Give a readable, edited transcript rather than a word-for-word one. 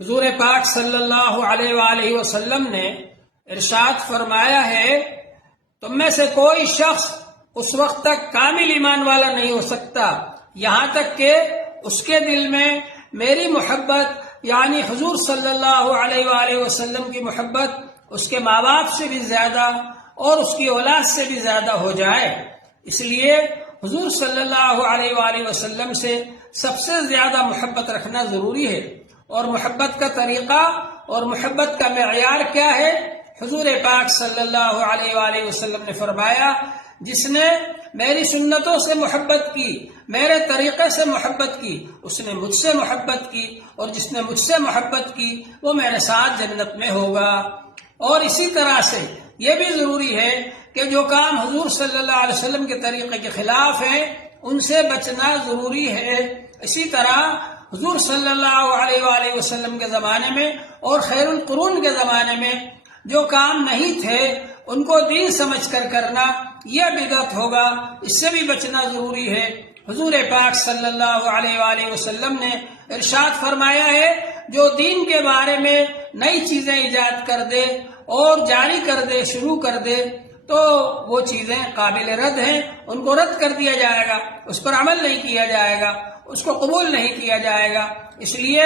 حضور پاک صلی اللہ علیہ وآلہ وسلم نے ارشاد فرمایا ہے، تم میں سے کوئی شخص اس وقت تک کامل ایمان والا نہیں ہو سکتا یہاں تک کہ اس کے دل میں میری محبت یعنی حضور صلی اللہ علیہ وآلہ وسلم کی محبت اس کے ماں باپ سے بھی زیادہ اور اس کی اولاد سے بھی زیادہ ہو جائے۔ اس لیے حضور صلی اللہ علیہ وآلہ وسلم سے سب سے زیادہ محبت رکھنا ضروری ہے۔ اور محبت کا طریقہ اور محبت کا معیار کیا ہے؟ حضور پاک صلی اللہ علیہ وآلہ وسلم نے فرمایا، جس نے میری سنتوں سے محبت کی، میرے طریقے سے محبت کی، اس نے مجھ سے محبت کی، اور جس نے مجھ سے محبت کی وہ میرے ساتھ جنت میں ہوگا۔ اور اسی طرح سے یہ بھی ضروری ہے کہ جو کام حضور صلی اللہ علیہ وسلم کے طریقے کے خلاف ہیں ان سے بچنا ضروری ہے۔ اسی طرح حضور صلی اللہ علیہ وآلہ وسلم کے زمانے میں اور خیر القرون کے زمانے میں جو کام نہیں تھے ان کو دین سمجھ کر کرنا یہ بدعت ہوگا، اس سے بھی بچنا ضروری ہے۔ حضور پاک صلی اللہ علیہ وآلہ وسلم نے ارشاد فرمایا ہے، جو دین کے بارے میں نئی چیزیں ایجاد کر دے اور جاری کر دے، شروع کر دے، تو وہ چیزیں قابل رد ہیں، ان کو رد کر دیا جائے گا، اس پر عمل نہیں کیا جائے گا، اس کو قبول نہیں کیا جائے گا۔ اس لیے